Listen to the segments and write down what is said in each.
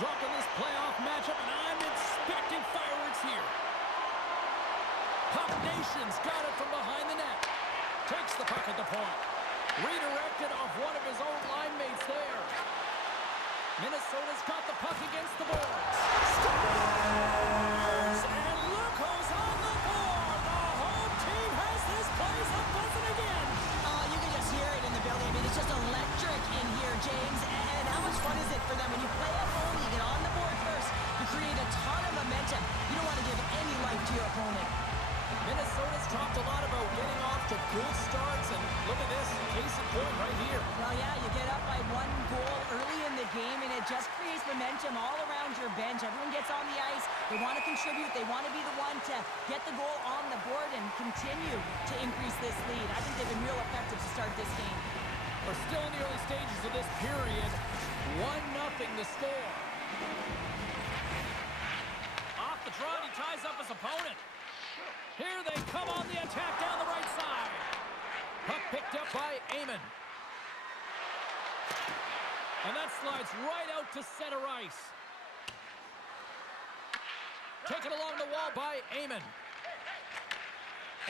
dropped in this playoff matchup, and I'm expecting fireworks here. Puck Nation's got it from behind the net. Takes the puck at the point. Redirected off one of his own line mates there. Minnesota's got the puck against the boards. Scores! And look who's on the board. The home team has this place a buzzing again. Oh, you can just hear it in the building. I mean, it's just electric in here, James. And how much fun is it for them when you play at home, you get on the board first, you create a ton of momentum. You don't want to give any life to your opponent. Minnesota's talked a lot about getting off to good starts, and look at this, case in point right here. Well, yeah, you get up by 1 goal early in the game, and it just creates momentum all around your bench. Everyone gets on the ice. They want to contribute. They want to be the one to get the goal on the board and continue to increase this lead. I think they've been real effective to start this game. We're still in the early stages of this period. 1-0 the score. Off the draw, he ties up his opponent. Here they come on the attack down the right side. Puck picked up by Amon. And that slides right out to center ice. Taken along the wall by Amon.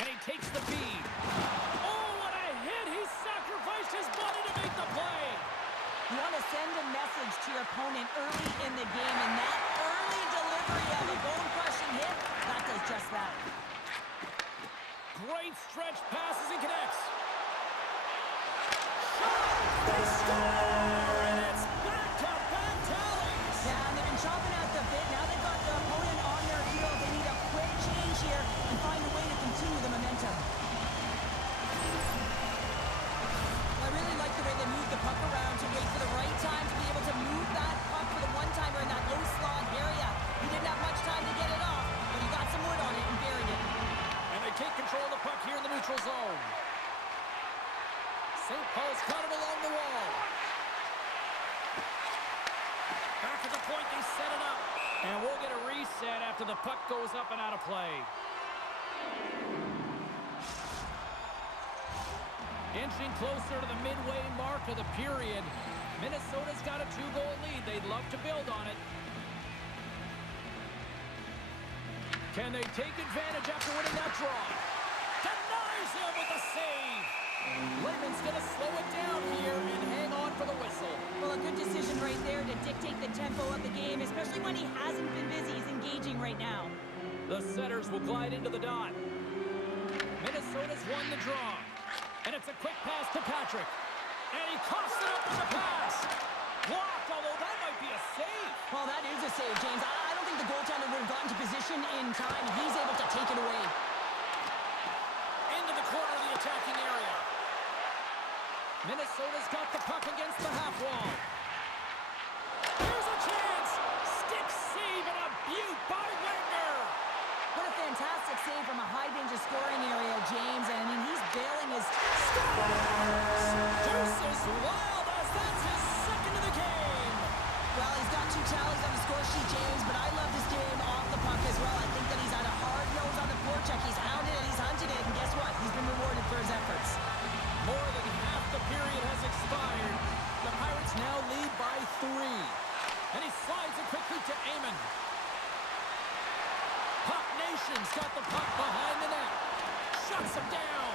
And he takes the feed. Oh, what a hit! He sacrificed his body to make the play. You want to send a message to your opponent early in the game, and that early delivery of a bone-crushing hit, that does just that. Great stretch passes and connects. Shot! They score! And it's back-to-back tallies! Yeah, and they've been chomping at the bit. Now they've got their opponent on their heels. They need a quick change here and find a way to continue the momentum. I really like the way they move the puck around to wait for the right time to be able to move that puck for the one-timer in that low slot area. He didn't have much time to get it off, but he got some wood on it and buried it. They take control of the puck here in the neutral zone. St. Paul's got it along the wall. Back at the point, they set it up. And we'll get a reset after the puck goes up and out of play. Inching closer to the midway mark of the period. Minnesota's got a 2-goal lead. They'd love to build on it. Can they take advantage after winning that draw? Denies him with a save. Lehman's going to slow it down here and hang on for the whistle. Well, a good decision right there to dictate the tempo of the game, especially when he hasn't been busy. He's engaging right now. The setters will glide into the dot. Minnesota's won the draw. And it's a quick pass to Patrick. And he coughs it up with the pass. Blocked, although that might be a save. Well, that is a save, James. I don't think the goaltender would have gotten to position in time. He's able to take it away. Into the corner of the attacking area. Minnesota's got the puck against the half wall. Here's a chance. Stick save and a beaut by Wagner. What a fantastic save from a high-danger scoring area, James. And, I mean, he's bailing his... Scores! Deuces wild as that's his second of the game. Well, he's got 2 tallies on the score sheet, James, but I love this game off the puck as well. I think that he's had a hard nose on the forecheck. He's hounded it, he's hunted it, and guess what? He's been rewarded for his efforts. More than half the period has expired. The Pirates now lead by 3. And he slides it quickly to Amon. Puck Nation's got the puck behind the net. Shuts him down.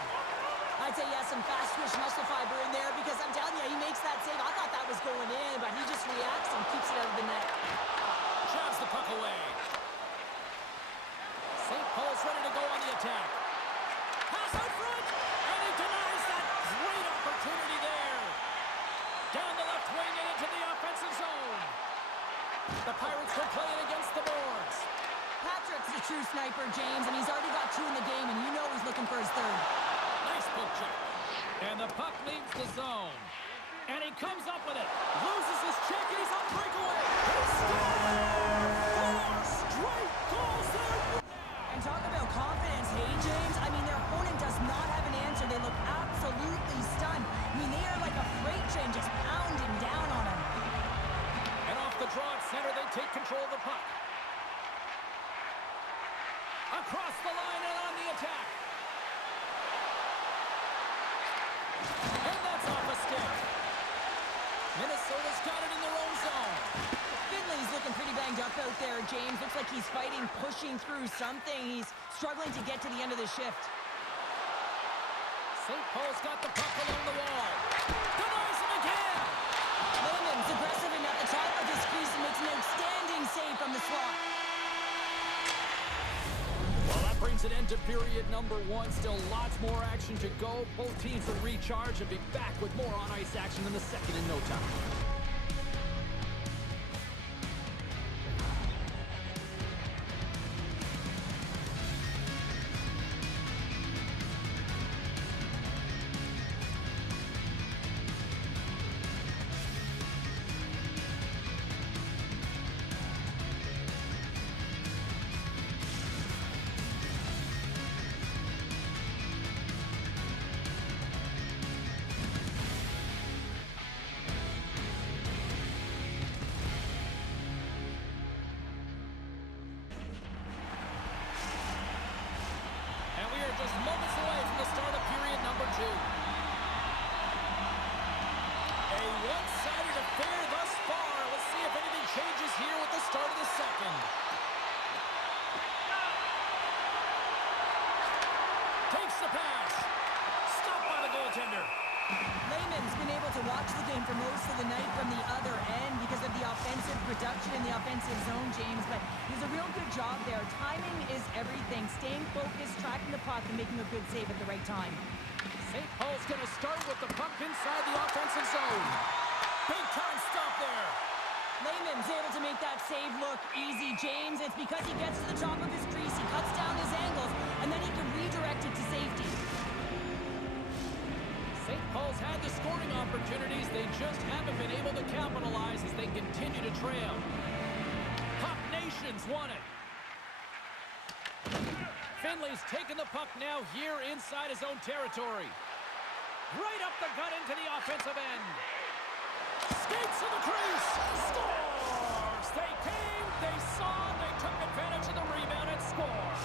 I'd say he has some fast twitch muscle fiber in there because I'm telling you, he makes that save. I thought that was going in, but he just reacts and keeps it out of the net. Jabs the puck away. St. Paul's ready to go on the attack. Pass out front, and he denies that great opportunity there. Down the left wing and into the offensive zone. The Pirates were playing against the boards. Patrick's a true sniper, James, and he's already got 2 in the game, and you know he's looking for his 3rd. Nice poke check. And the puck leaves the zone. And he comes up with it. Loses his check, and he's on breakaway. He scores! 4 straight goals there. And talk about confidence, hey, James? I mean, their opponent does not have an answer. They look absolutely stunned. I mean, they are like a freight train just pounding down on them. And off the draw at center, they take control of the puck. Across the line and on the attack. And that's off a stick. Minnesota's got it in their own zone. Finley's looking there, James. Looks like he's fighting, pushing through something. He's struggling to get to the end of the shift. St. Paul's got the puck along the wall. Denies him again. Lehman's aggressive and at the top of his crease and makes an outstanding save from the slot. Well, that brings an end to period number 1. Still lots more action to go. Both teams will recharge and be back with more on-ice action in the second in no time. Just moments away from the start of period number 2. A one-sided affair thus far. Let's see if anything changes here with the start of the second. Takes the pass. Stopped by the goaltender. Lehman's been able to watch the game for most of the night from the other end because of the offensive production in the offensive zone, James, but he's a real good job there. Timing is everything. Staying focused, tracking the puck, and making a good save at the right time. St. Paul's going to start with the puck inside the offensive zone. Big time stop there. Lehman's able to make that save look easy, James. It's because he gets to the top of his crease, he cuts down his angles, and then he can redirect it to safety. St. Paul's had the scoring opportunities. They just haven't been able to capitalize as they continue to trail. Puck Nations won it. Finley's taken the puck now here inside his own territory. Right up the gut into the offensive end. Skates to the crease. Scores! They came, they saw, they took advantage of the rebound and scored.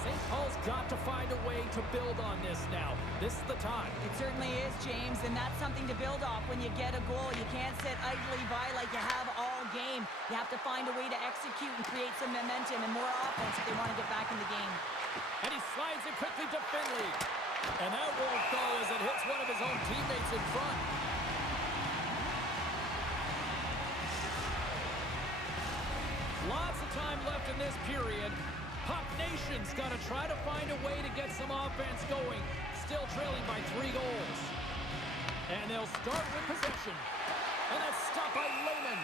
St. Paul's got to find a way to build on this now. This is the time. It certainly is, James, and that's something to build off when you get a goal. You can't sit idly by like you have all game. You have to find a way to execute and create some momentum and more offense if they want to get back in the game. And he slides it quickly to Finley. And that won't go as it hits one of his own teammates in front. Lots of time left in this period. Puck Nation's got to try to find a way to get some offense going. Still trailing by 3 goals. And they'll start with possession. And that's stopped by Lehman.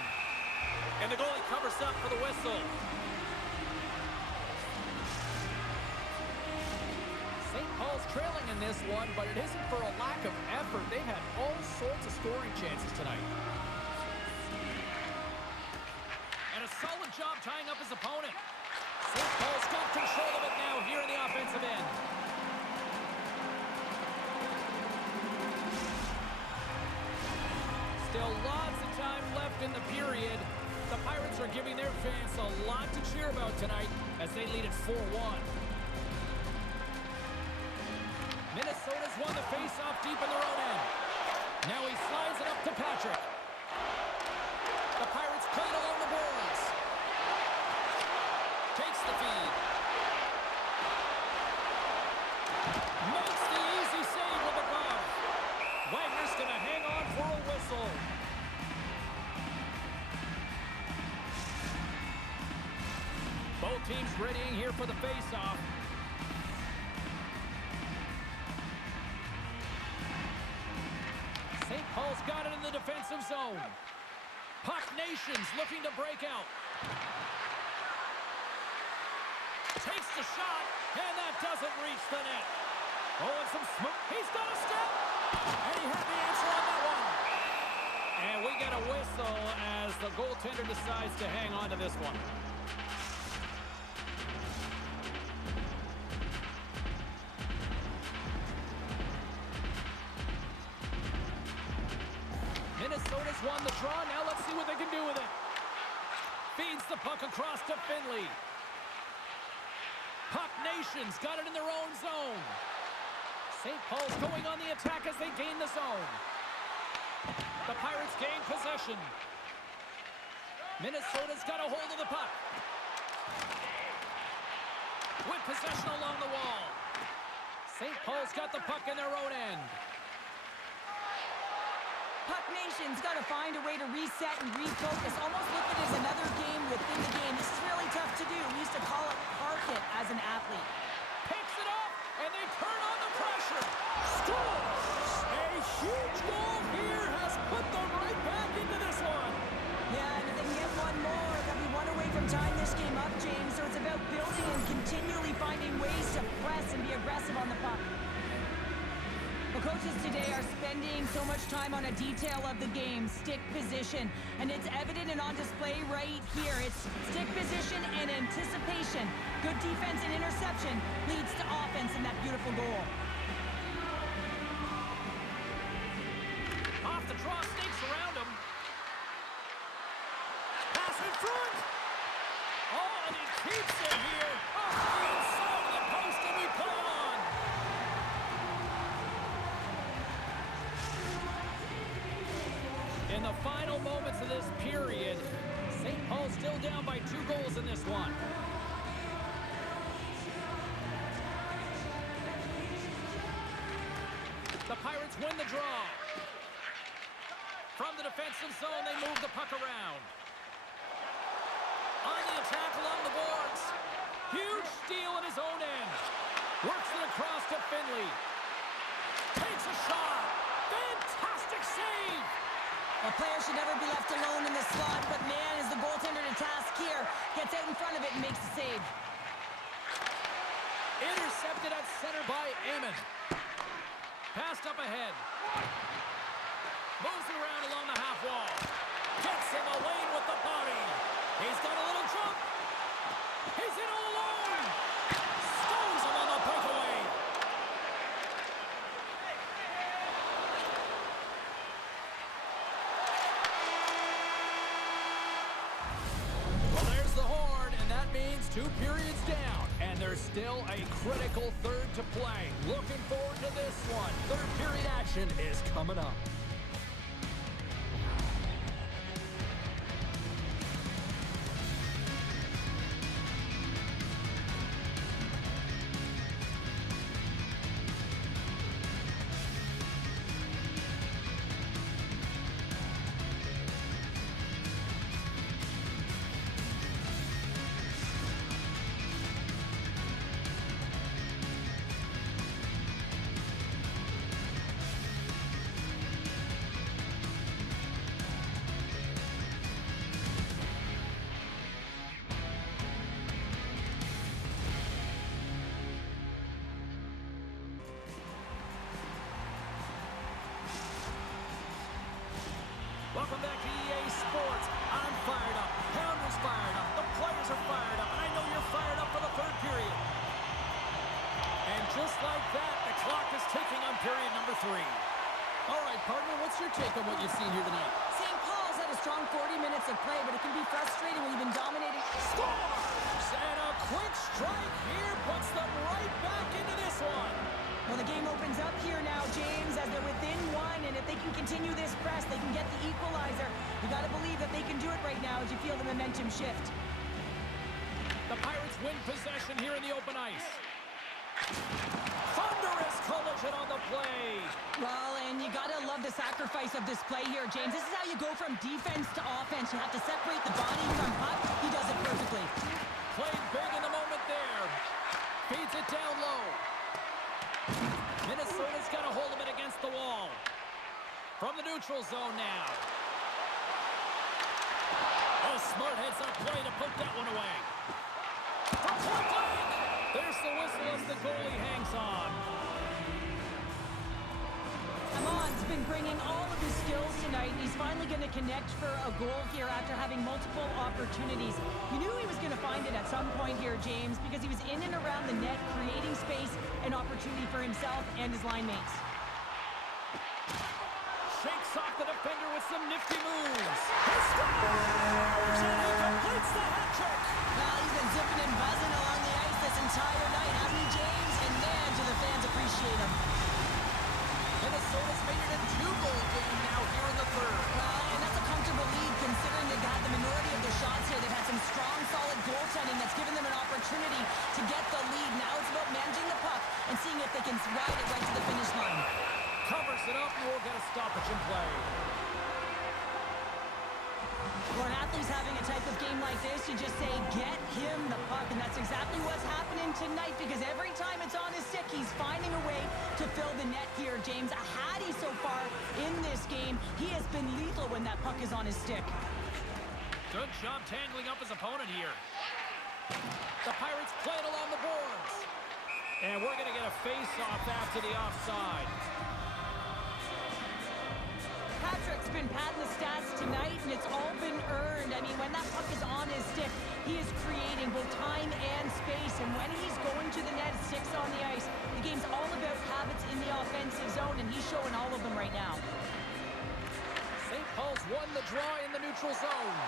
And the goalie covers up for the whistle. St. Paul's trailing in this one, but it isn't for a lack of effort. They've had all sorts of scoring chances tonight. And a solid job tying up his opponent. St. Paul's got control of it now here in the offensive end. Still lots of time left in the period. The Pirates are giving their fans a lot to cheer about tonight as they lead it 4-1. Minnesota's won the face-off deep in their own end. Now he slides it up to Patrick. The Pirates play it along the boards. Takes the feed. Makes the easy save with the glove. Wagner's going to hang on for a whistle. Both teams readying here for the face-off. St. Paul's got it in the defensive zone. Puck Nations looking to break out. Takes the shot, and that doesn't reach the net. Oh, and some smoke. He's got a step, and he had the answer on that one. And we get a whistle as the goaltender decides to hang on to this one. Minnesota's won the draw. Now let's see what they can do with it. Feeds the puck across to Finley. Puck Nations got it in their own zone. St. Paul's going on the attack as they gain the zone. The Pirates gain possession. Minnesota's got a hold of the puck. With possession along the wall. St. Paul's got the puck in their own end. Puck Nation's got to find a way to reset and refocus. Almost look at it as another game within the game. This is really tough to do. We used to call it park it as an athlete. Picks it up, and they turn on the pressure. Scores! A huge goal here has put them right back into this one. Yeah, and if they can get one more, they'll be one away from tying this game up, James. So it's about building and continually finding ways to press and be aggressive on the puck. Well, coaches today are spending so much time on a detail of the game, stick position, and it's evident and on display right here. It's stick position and anticipation. Good defense and interception leads to offense in that beautiful goal. Off the draw, snakes around him. Pass in front. Oh, and he keeps it here. Off the inside of the post, and we play on. In the final moments of this period, St. Paul still down by 2 goals in this one. The Pirates win the draw. From the defensive zone, they move the puck around. On the attack along the boards. Huge steal at his own end. Works it across to Finley. Takes a shot. Fantastic save. A player should never be left alone in the slot, but man, is the goaltender to task here. Gets out in front of it and makes the save. Intercepted at center by Amon. Passed up ahead. Moves it around along the half wall. Gets him a lane with the body. He's got a little jump. He's in all alone. Stones him on the breakaway. Well, there's the horn, and that means 2 periods down. And there's still a critical third to play. Looking forward to this one. Third period action is coming up. Welcome back to EA Sports. I'm fired up. Pounder's fired up. The players are fired up. And I know you're fired up for the third period. And just like that, the clock is ticking on period number 3. All right, partner, what's your take on what you've seen here tonight? St. Paul's had a strong 40 minutes of play, but it can be frustrating when you've been dominating. Scores! And a quick strike here puts them right back into this one. Well, the game opens up here now, James, as they're within 1, and if they can continue this press, they can get the equalizer. You got to believe that they can do it right now as you feel the momentum shift. The Pirates win possession here in the open ice. Thunderous collision on the play. Well, and you got to love the sacrifice of this play here, James. This is how you go from defense to offense. You have to separate the body from puck. He does it perfectly. Played big in the moment there. Feeds it down low. Minnesota's got a hold of it against the wall. From the neutral zone now. Oh, smart heads-up play to poke that one away. From point blank. There's the whistle as the goalie hangs on. Amon's been bringing all of his skills tonight, and he's finally going to connect for a goal here after having multiple opportunities. You knew he was going to find it at some point here, James, because he was in and around the net, creating space and opportunity for himself and his line mates. Shakes off the defender with some nifty moves. He scores! And he completes the hat trick. Well, he's been zipping and buzzing along the ice this entire night, hasn't he, James? And man, do the fans appreciate him. Minnesota's made it a 2-goal game now here in the third. And that's a comfortable lead considering they got the minority of the competitive game like this, you just say, get him the puck. And that's exactly what's happening tonight, because every time it's on his stick, he's finding a way to fill the net here, James. A Hattie so far in this game. He has been lethal when that puck is on his stick. Good job tangling up his opponent here. The Pirates play it along the boards. And we're going to get a face-off after the offside. Patrick's been padding the stats tonight, and it's all been earned. I mean, when that puck is on his stick, he is creating both time and space. And when he's going to the net, sticks on the ice, the game's all about habits in the offensive zone, and he's showing all of them right now. St. Paul's won the draw in the neutral zone.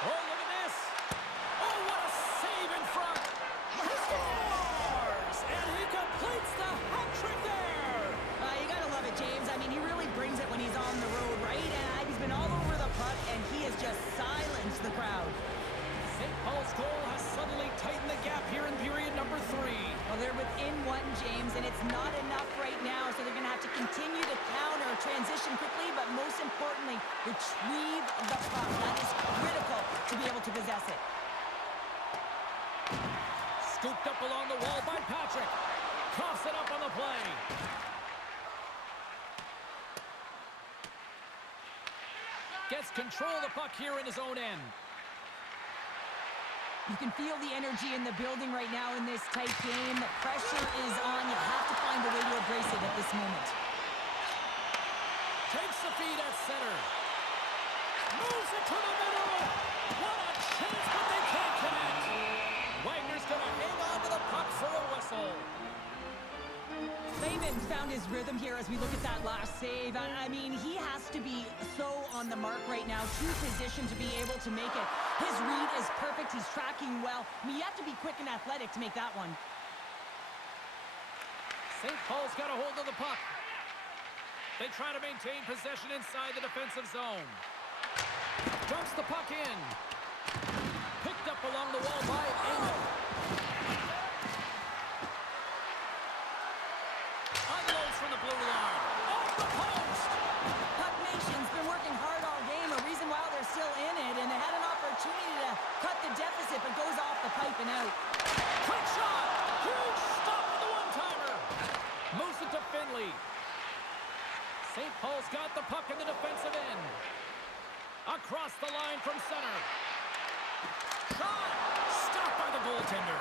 Oh, look at this. Oh, what a save in front. He scores! And he completes the hat trick there. You gotta love it, James. I mean, he really brings it when he's on the road, right? And he's been all over the puck, and he has just silenced the crowd. St. Paul's goal has suddenly tightened the gap here in period number 3. Well, they're within one, James, and it's not enough right now, so they're going to have to continue to counter, transition quickly, but most importantly, retrieve the puck. That is critical to be able to possess it. Scooped up along the wall by Patrick. Coughs it up on the play. Gets control of the puck here in his own end. You can feel the energy in the building right now in this tight game. The pressure is on. You have to find a way to embrace it at this moment. Takes the feed at center. Moves it to the middle. What a chance, but they can't connect. Wagner's going to hang on to the puck for a whistle. Lehman found his rhythm here as we look at that last save. I mean, he has to be so on the mark right now, true position to be able to make it. His read is perfect. He's tracking well. I mean, you have to be quick and athletic to make that one. St. Paul's got a hold of the puck. They try to maintain possession inside the defensive zone. Dumps the puck in. Picked up along the wall by Amon. Unloads from the blue line. Off the post. Puck Nation's been working hard all game, a reason why they're still in it, and they had an opportunity to cut the deficit, but goes off the pipe and out. Quick shot. Huge stop with the one-timer. Moves it to Finley. St. Paul's got the puck in the defensive end. Across the line from center. Shot. Stopped by the goaltender.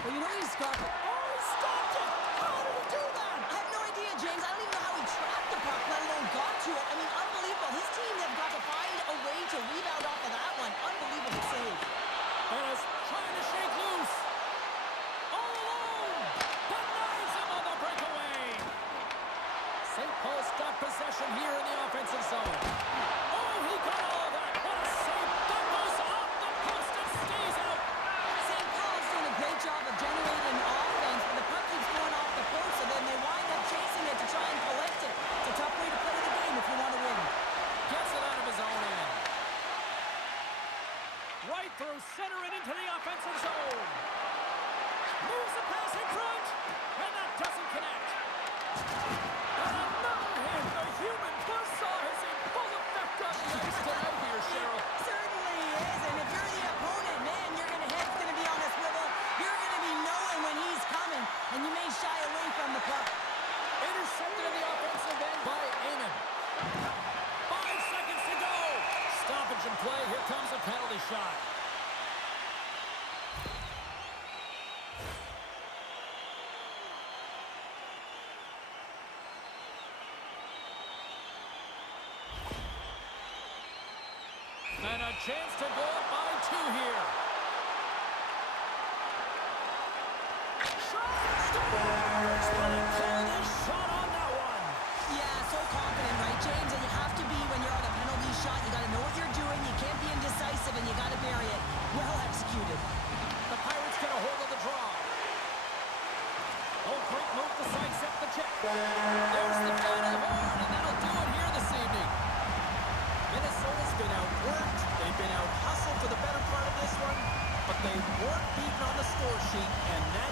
Well, you know he's got it. Oh, he stopped it. How did he do that? I have no idea, James. I don't even know how he tracked the puck, let alone got to it. I mean, unbelievable. His team have got to find a way to rebound off of that one. Unbelievable save. And is trying to shake loose. All alone. Denies him on the breakaway. St. Paul's got possession here in the offensive zone. Oh, he got all that. What a save. That goes off the post and stays out. St. Paul's doing a great job of generating offense, but the puck keeps going off the post, so then they wind up chasing it to try and collect it. It's a tough way to play the game if you want to win. Gets it out of his own end. Right through center and into the offensive zone. Moves the pass in front, and that doesn't connect. And another hit. The human buzzsaw is in full effect on the ice tonight here, Cheryl. Certainly is, and if you're the opponent, man, your head's going to be on a swivel. You're going to be knowing when he's coming, and you may shy away from the puck. Intercepted in the offensive end by Amon. 5 seconds to go. Stoppage in play. Here comes a penalty shot. And a chance to go up by 2 here.